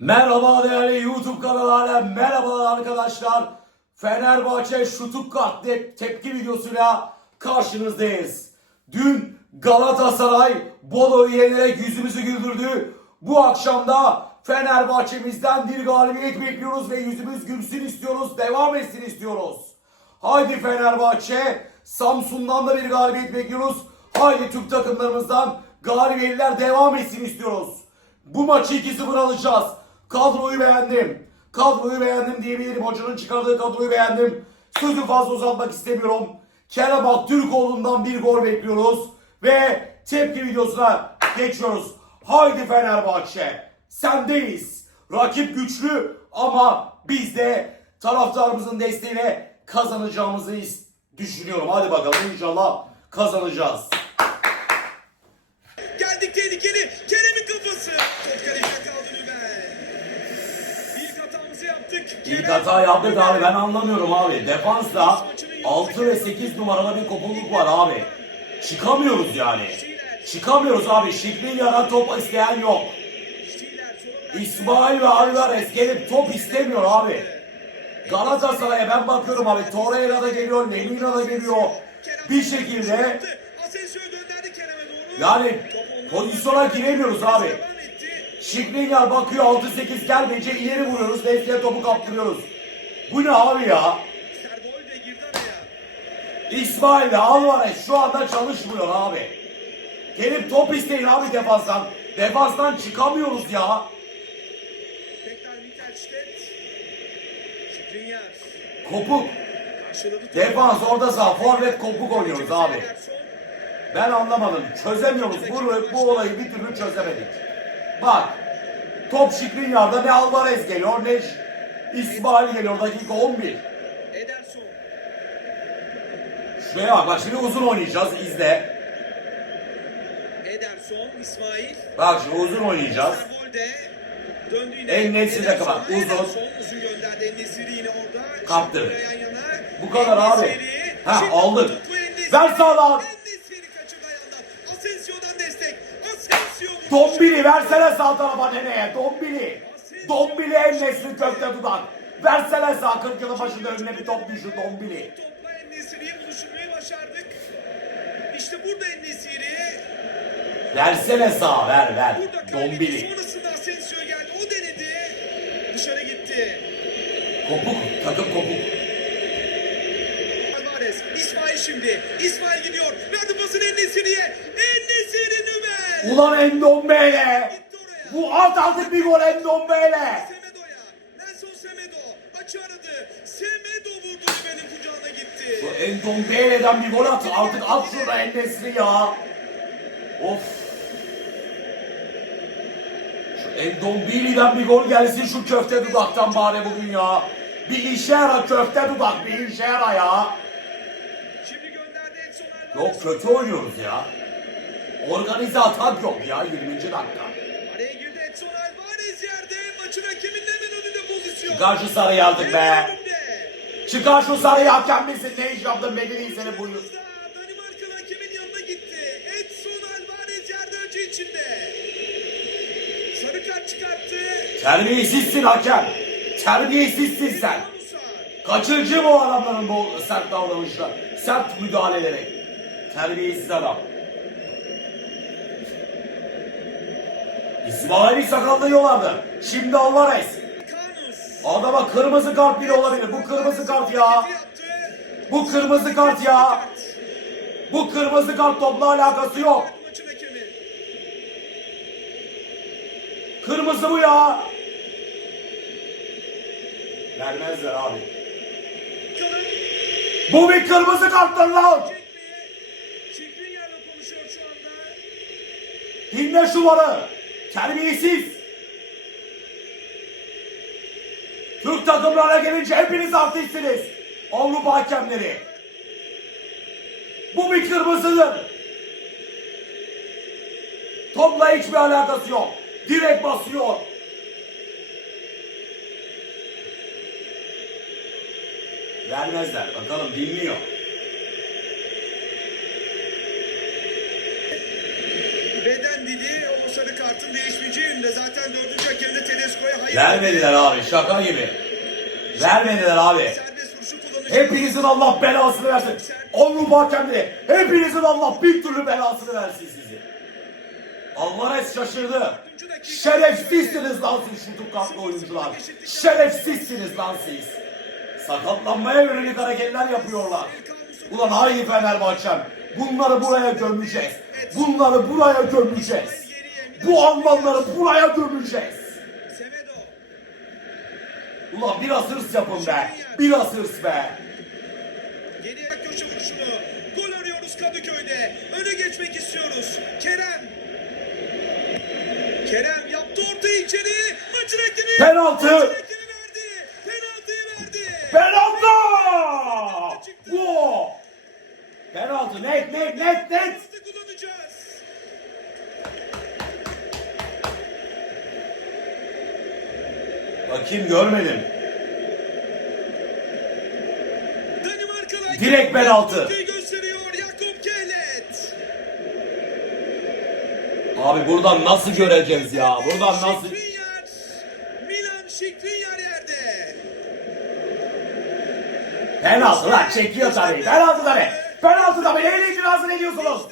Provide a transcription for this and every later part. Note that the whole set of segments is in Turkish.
Merhaba değerli YouTube kanalı. Merhabalar arkadaşlar. Fenerbahçe şutuk kart te- tepki videosuyla karşınızdayız. Dün Galatasaray Bolo'yu yenerek yüzümüzü güldürdü. Bu akşam da Fenerbahçe'mizden bir galibiyet bekliyoruz ve yüzümüz gülsün istiyoruz. Devam etsin istiyoruz. Haydi Fenerbahçe. Samsun'dan da bir galibiyet bekliyoruz. Haydi Türk takımlarımızdan galibiyetler devam etsin istiyoruz. Bu maçı 2-0 alacağız. Kadroyu beğendim. Kadroyu beğendim diyebilirim. Hocanın çıkardığı kadroyu beğendim. Sözü fazla uzatmak istemiyorum. Kerem Aktürkoğlu'ndan bir gol bekliyoruz. Ve tepki videosuna geçiyoruz. Haydi Fenerbahçe. Sendeyiz. Rakip güçlü ama biz de taraftarımızın desteğiyle kazanacağımızı düşünüyorum. Hadi bakalım inşallah kazanacağız. Geldik tehlikeli. Kerem'in kafası. Top kaldı Nübel. İlk hatamızı yaptık. İlk hata yaptık abi ben anlamıyorum abi. Defansta 6 ve 8 numarada bir kopukluk var abi. Çıkamıyoruz yani. Çıkamıyoruz abi. Şikrinya'dan top isteyen yok. İsmail ve Alvarez gelip top istemiyor abi. Galatasaray'a ben bakıyorum abi. Torreira da geliyor, Lemina da geliyor. Bir şekilde yani pozisyona giremiyoruz abi. Şikrinyar bakıyor 6-8 gelmeyince ileri vuruyoruz. Nesli'ye topu kaptırıyoruz. Bu ne abi ya? İsmail Alvarez şu anda çalışmıyor abi. Gelip top isteyin abi defanstan. Defanstan çıkamıyoruz ya. Kopuk. Defans orada sağ. Forvet kopuk oynuyoruz abi. Ben anlamadım. Çözemiyoruz. Bu, bu olayı bir türlü çözemedik. Bak. Top Şikrinyar'da ne Alvarez geliyor ne İsmail geliyor dakika 11. Ederson. Şuraya bak bak şimdi uzun oynayacağız izle. Ederson. İsmail. Bak şimdi uzun oynayacağız. Yine. En-Nesyri de kapat. Uzun. Ederson uzun gönderdi. Yine orada. Kaptı. Şimdi yan yana. Bu kadar abi. Ha, aldık. Ver sağdan. Dombili versene sağ tarafa neneye. Dombili. Dombili en nesli köfte dudak. Versene sağ 40 yılın başında önüne bir top düşür Dombili. Topla En-Nesyri'yi buluşturmayı başardık. İşte burada En-Nesyri. Versene sağ ver ver. Burada kaybetti. Dombili. Sonrasında Asensio geldi. O denedi. Dışarı gitti. Kopuk. Takım kopuk. Alvarez, İsmail şimdi. İsmail gidiyor. Verdi pasını En-Nesyri'ye. Ulan Endombele. Bu at artık bir gol Endombele. Bu Endombele'den bir gol at. Artık at şurada en nesli ya. Of. Şu Endombili'den bir gol gelsin şu köfte dudaktan bari bugün ya. Bir işe yara köfte dudak bir işe yara ya. Yok kötü oynuyoruz ya. Organize atak yok ya 20. dakika. Araya girdi Edson Alvarez yerde. Maçın hakeminin hemen önünde pozisyon. Çıkar şu sarıyı artık be. Çıkar şu sarıyı hakem misin? Ne iş yaptın belli değil senin bu yıl. Hızla Danimarkalı hakemin yanına gitti. Edson Alvarez yerde önce içinde. Sarı kart çıkarttı. Terbiyesizsin hakem. Terbiyesizsin sen. Kaçıncı bu adamların bu sert davranışlar, sert müdahaleleri. Terbiyesiz adam. İsmail'i sakallıyorlardı. Şimdi Alvarez. Adama kırmızı kart bile olabilir. Bu kırmızı kart ya. Bu kırmızı kart ya. Bu kırmızı kart topla alakası yok. Kırmızı bu ya. Vermezler abi. Bu bir kırmızı karttır lan. Dinle şu varı. Terbiyesiz. Türk takımlarına gelince hepiniz artistsiniz. Avrupa hakemleri. Bu bir kırmızıdır. Topla hiçbir alakası yok. Direkt basıyor. Vermezler. Bakalım dinliyor. Dili o sarı kartın değişmeyeceği yönünde. Zaten dördüncü hakemde Tedesco'ya Vermediler abi şaka gibi. Vermediler abi. Hepinizin Allah belasını versin. Onlu hakemleri. Hepinizin Allah bir türlü belasını versin sizi. Alvarez şaşırdı. Şerefsizsiniz lan siz şu tukaklı oyuncular. Şerefsizsiniz lan siz. Sakatlanmaya yönelik hareketler yapıyorlar. Ulan haydi Fenerbahçem. Bunları buraya gömeceğiz. Bunları buraya gömeceğiz. Bu Almanları buraya gömeceğiz. Ulan biraz hırs yapın be. Biraz hırs be. Geriye köşe vuruşunu. Gol arıyoruz Kadıköy'de. Öne geçmek istiyoruz. Kerem. Kerem yaptı ortayı içeri. Maçın ekini. Penaltı. Maçın ekini Bakayım görmedim. Direkt penaltı. Abi buradan nasıl göreceğiz ya? Buradan nasıl? Milan Skriniar yerde. Penaltı lan çekiyor tabii. Penaltı tabii. Penaltı tabii. Neyle itirazını ediyorsunuz?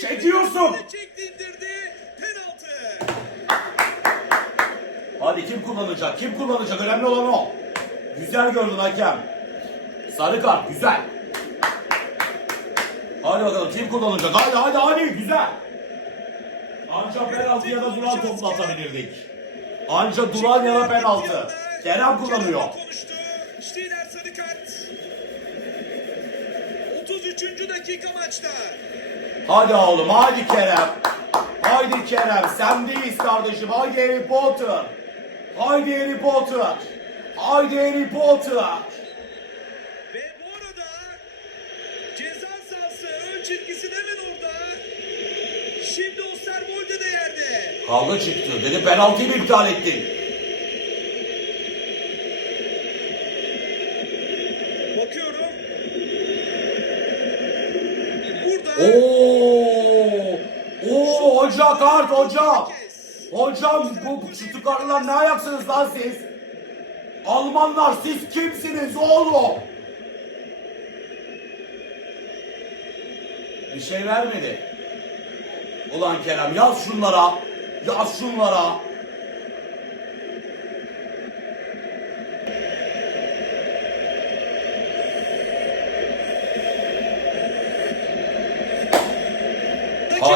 Çekiyorsun. Hadi kim kullanacak? Kim kullanacak? Önemli olan o. Güzel gördün hakem. Sarı kart güzel. Hadi bakalım kim kullanacak? Hadi hadi hadi güzel. Ancak penaltı ya da duran topla atabilirdik. Ancak duran ya da penaltı. Kerem kullanıyor. Konuştu. Stiler sarı kart. 33. dakika maçta. Hadi oğlum hadi Kerem. Haydi Kerem sendeyiz kardeşim. Haydi Harry Potter. Haydi Harry Potter. Haydi Harry Potter. Ve bu arada ceza sahası ön çizgisinin hemen orada. Şimdi Osterwolde de yerde. Kavga çıktı. Dedi penaltıyı mı iptal ettin? Bakıyorum. Burada Oo! Oo hoca kart hocam. Hocam bu karılar ne ayaksınız lan siz? Almanlar siz kimsiniz oğlum? Bir şey vermedi. Ulan Kerem yaz şunlara. Yaz şunlara.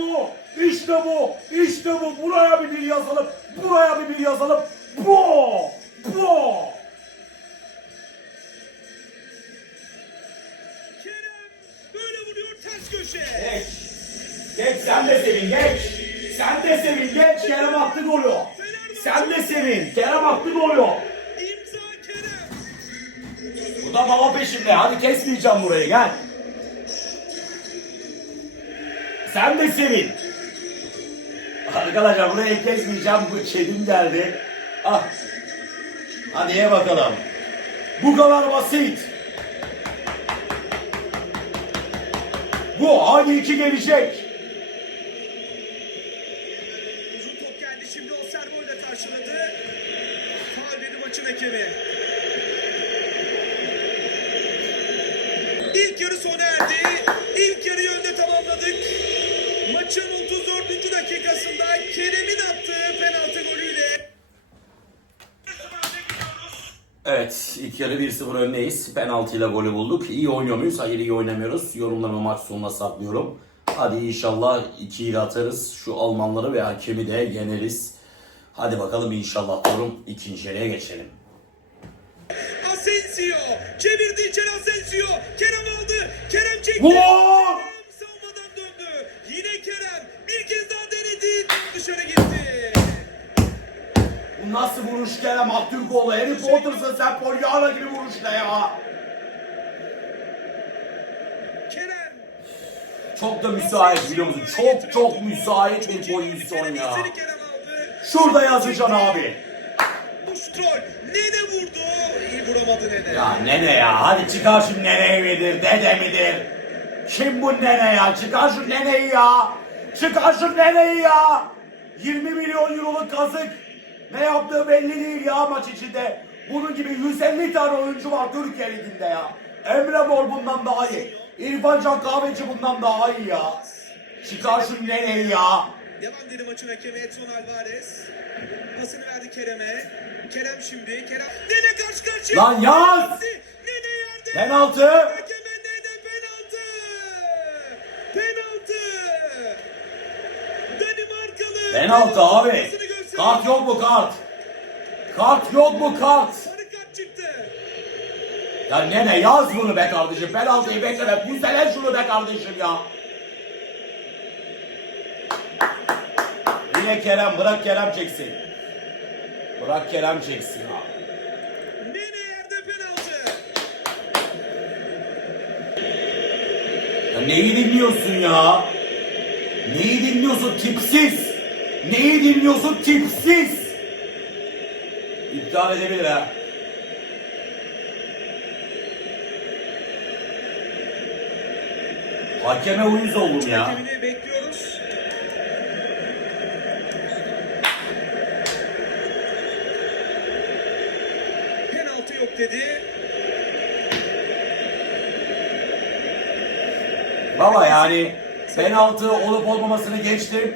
Bu! İşte bu! İşte bu! Buraya bir bir yazalım! Buraya bir bir yazalım! Bu! Bu! Kerem böyle vuruyor ters köşe. Geç! Geç sen de sevin geç! Sen de sevin geç! Kerem attı golü! Sen de sevin! Kerem attı golü! İmza Kerem. Bu da baba peşimde. Hadi kesmeyeceğim burayı gel. Sen de sevin. Arkadaşlar burayı kesmeyeceğim. Bu kedim geldi. Ah. Hadi ye bakalım. Bu kadar basit. Bu hadi iki gelecek. Uzun top geldi şimdi Osterwolde karşıladı. Faul dedi maçın. İlk yarı sona erdi. İlk yarıyı önde tamamladık. Maçın 34. dakikasında Kerem'in attığı penaltı golüyle Evet, ilk yarı 1-0 öndeyiz. Penaltıyla golü bulduk. İyi oynuyor muyuz? Hayır iyi oynamıyoruz. Yorumlarımı maç sonuna saklıyorum. Hadi inşallah 2 ile atarız. Şu Almanları ve hakemi de yeneriz. Hadi bakalım inşallah diyorum. İkinci yarıya geçelim. Asensio çevirdi içeri Asensio. Kerem aldı. Kerem çekti. Vur! Dışarı gitti. Bu nasıl vuruş Kerem Aktürkoğlu? Harry Potter'sın sen Pollyanna gibi vuruş ne ya? Kerem. Çok da müsait biliyor musun? Çok çok müsait bir pozisyon ya. Şurada yazacaksın abi. Bu troll. Nene vurdu. İyi vuramadı Nene. Ya nene ya hadi çıkar şu neneyi midir dede midir? Kim bu nene ya? Çıkar şu neneyi ya. Çıkar şu neneyi ya. 20 milyon euroluk kazık. Ne yaptığı belli değil ya maç içinde. Bunun gibi 150 tane oyuncu var Türkiye Ligi'nde ya. Emre Mor bundan daha iyi. İrfan Can Kahveci bundan daha iyi ya. Çıkar şu neneyi ya. Devam dedi maçın hakemi Edson Alvarez. Pasını verdi Kerem'e. Kerem şimdi. Kerem. Nene karşı karşıya. Lan yaz! Nene yerde. Penaltı. Hakeme Nene penaltı. Penaltı. Danimarkalı. Penaltı abi. Kart yok mu kart? Kart yok mu kart? Ya nene yaz bunu be kardeşim. Penaltıyı bekleme. Yüzelen şunu be kardeşim ya. Yine Kerem. Bırak Kerem çeksin. Bırak Kerem çeksin abi. Ya neyi dinliyorsun ya? Neyi dinliyorsun tipsiz? Neyi dinliyorsun tipsiz? İptal edebilir ha. Hakeme uyuz oldum ya. Bekliyoruz. Penaltı yok dedi. Baba yani penaltı olup olmamasını geçtim.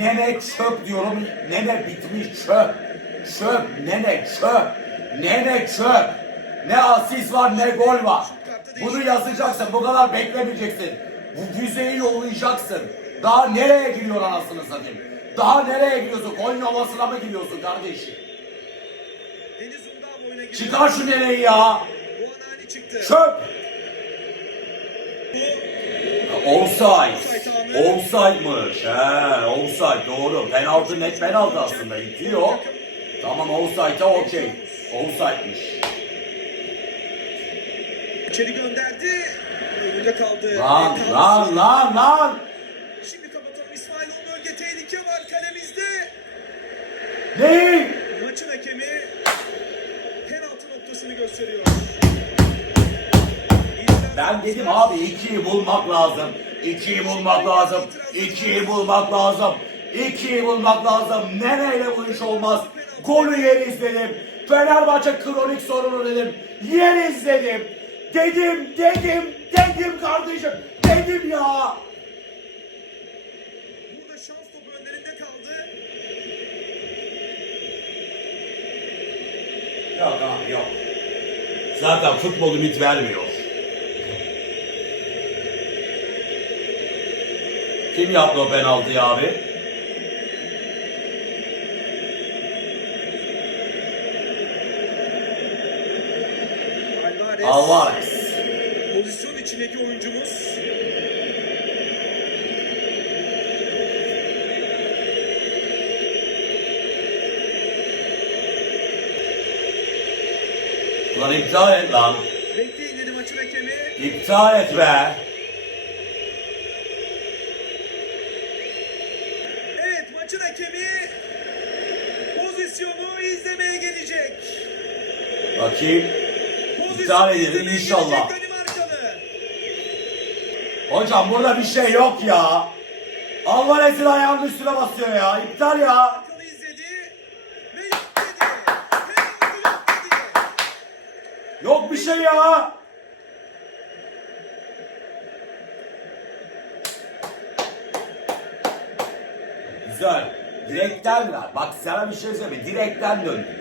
Nene çöp diyorum. Nene bitmiş çöp. Çöp. Nene çöp. Nene çöp. Ne asist var ne gol var. Bunu yazacaksın. Bu kadar beklemeyeceksin. Bu yüzeyi yollayacaksın. Daha nereye gidiyor anasını satayım? Daha nereye gidiyorsun? Konya Ovası'na mı gidiyorsun kardeşim? Çıkar şu neneyi ya. Çöp. Offside. Offside'mış. He, offside doğru. Penaltı net penaltı aslında. İtiyor. Tamam offside'a okey. Offside'miş. içeri gönderdi. Önünde kaldı. Lan lan lan lan. Şimdi kapatalım İsmail o bölge tehlike var kalemizde. Ne? Ben dedim abi ikiyi bulmak lazım. İkiyi bulmak lazım. İkiyi bulmak lazım. İkiyi bulmak lazım. Nereyle bu iş olmaz? Golü yeriz dedim. Fenerbahçe kronik sorunu dedim. Yeriz dedim. Dedim, dedim, dedim kardeşim. Dedim ya. Burada şans topu önlerinde kaldı. Yok abi yok. Zaten futbol ümit vermiyor. Kim yaptı o penaltıyı abi? Alvarez. Pozisyon içindeki oyuncumuz. Ulan iptal et lan. Bekleyin dedi maçın hakemi. İptal et be. Evet maçın hakemi pozisyonu izlemeye gelecek. Pozisyonu İptal edelim inşallah. Hocam burada bir şey yok ya. Alvarez'in ayağının üstüne basıyor ya. İptal ya. Yok bir şey ya. Güzel. Direkten ver. Bak sana bir şey söyleyeyim. Direkten döndür.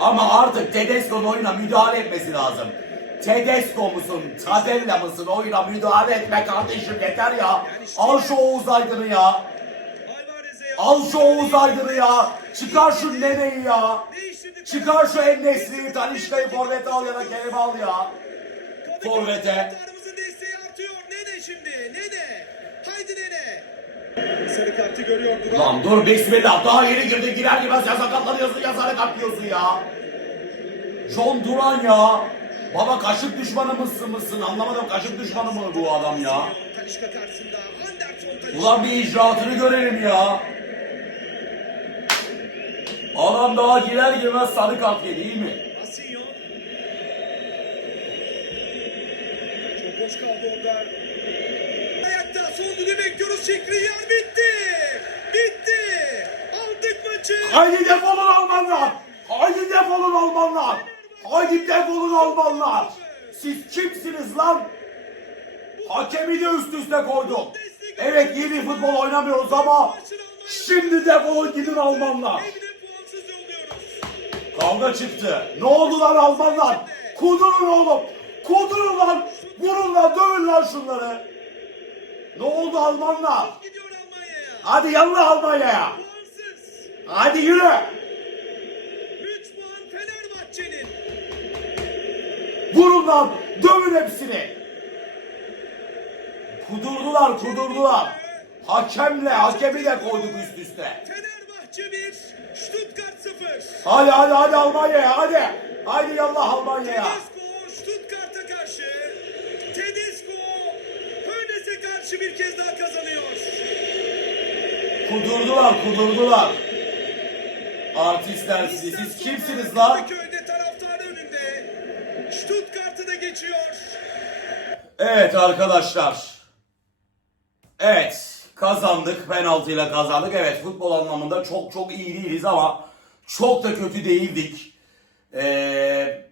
Ama artık Tedesco'nun oyuna müdahale etmesi lazım. Tedesco musun, Tadella mısın oyuna müdahale etme kardeşim yeter ya. Al şu Oğuz Aydın'ı ya. Al şu Oğuz Aydın'ı ya. Çıkar şu neneyi ya. Çıkar şu Ennesli'yi, Talişka'yı forvete al ya da Kerem'i al ya. Forvet'e. şimdi? Nene. Kartı görüyor Duran. Lan dur bismillah daha yeni girdi girer girmez ya sakatlanıyorsun ya sarı kart ya. John Duran ya. Baba kaşık düşmanı mısın mısın anlamadım kaşık düşmanı mı bu adam ya. Ulan bir icraatını görelim ya. Adam daha girer girmez sarı kart yedi değil mi? Boş kaldı orada. Ayakta son düdüğü bekliyoruz. Şekriyar bitti. Bitti. Haydi defolun Almanlar. Haydi defolun Almanlar. Haydi defolun Almanlar. Siz kimsiniz lan? Hakemi de üst üste koyduk. Evet iyi bir futbol oynamıyoruz ama şimdi defolun gidin Almanlar. Kavga çıktı. Ne oldu lan Almanlar? Kudurun oğlum. Kudurun lan. Vurun lan dövün lan şunları. Ne oldu Almanlar? Hadi yallah Almanya'ya. Hadi yürü. 3 puan Fenerbahçe'nin. Vurun lan. Dövün hepsini. Kudurdular kudurdular. Hakemle hakemi de koyduk üst üste. Fenerbahçe 1, Stuttgart 0. Hadi hadi hadi Almanya'ya hadi. Hadi yallah Almanya'ya. Tedesco Stuttgart'a karşı. Tedesco Hönes'e karşı bir kez daha kazanıyor. Kudurdular kudurdular. Artistler sizi. Siz kimsiniz lan? Köyde taraftarı önünde. Stuttgart'ı da geçiyor. Evet arkadaşlar. Evet kazandık penaltıyla kazandık. Evet futbol anlamında çok çok iyi değiliz ama çok da kötü değildik. Ee,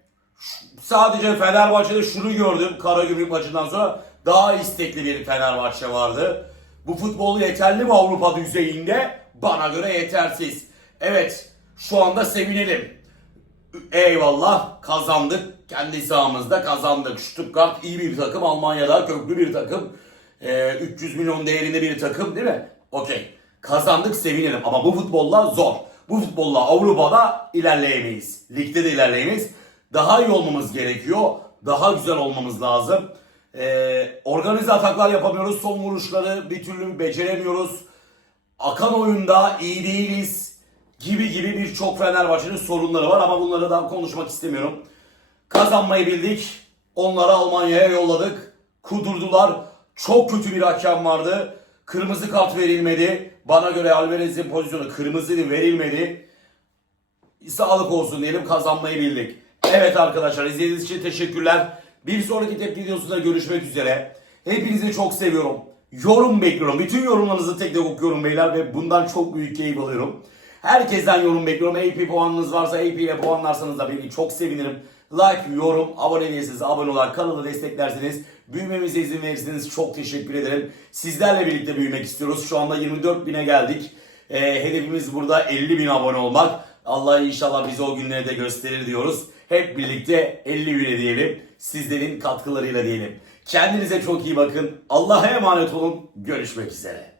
sadece Fenerbahçe'de şunu gördüm Karagümrük maçından sonra daha istekli bir Fenerbahçe vardı. Bu futbol yeterli mi Avrupa düzeyinde? Bana göre yetersiz. Evet şu anda sevinelim. Eyvallah kazandık. Kendi sahamızda kazandık. Stuttgart iyi bir takım. Almanya'da köklü bir takım. Ee, 300 milyon değerinde bir takım değil mi? Okey. Kazandık sevinelim ama bu futbolla zor. Bu futbolla Avrupa'da ilerleyemeyiz. Ligde de ilerleyemeyiz. Daha iyi olmamız gerekiyor. Daha güzel olmamız lazım. Ee, organize ataklar yapamıyoruz. Son vuruşları bir türlü beceremiyoruz akan oyunda iyi değiliz gibi gibi birçok Fenerbahçe'nin sorunları var ama bunları daha konuşmak istemiyorum. Kazanmayı bildik. Onları Almanya'ya yolladık. Kudurdular. Çok kötü bir hakem vardı. Kırmızı kart verilmedi. Bana göre Alvarez'in pozisyonu kırmızı verilmedi. Sağlık olsun diyelim kazanmayı bildik. Evet arkadaşlar izlediğiniz için teşekkürler. Bir sonraki tepki videosunda görüşmek üzere. Hepinizi çok seviyorum. Yorum bekliyorum. Bütün yorumlarınızı tek tek okuyorum beyler ve bundan çok büyük keyif alıyorum. Herkesten yorum bekliyorum. AP puanınız varsa AP puanlarsanız da beni çok sevinirim. Like, yorum, abone değilseniz abone olarak kanalı desteklerseniz büyümemize izin verirseniz çok teşekkür ederim. Sizlerle birlikte büyümek istiyoruz. Şu anda 24 bine geldik. Ee, hedefimiz burada 50 bin abone olmak. Allah inşallah bizi o günleri de gösterir diyoruz. Hep birlikte 50 bine diyelim. Sizlerin katkılarıyla diyelim. Kendinize çok iyi bakın. Allah'a emanet olun. Görüşmek üzere.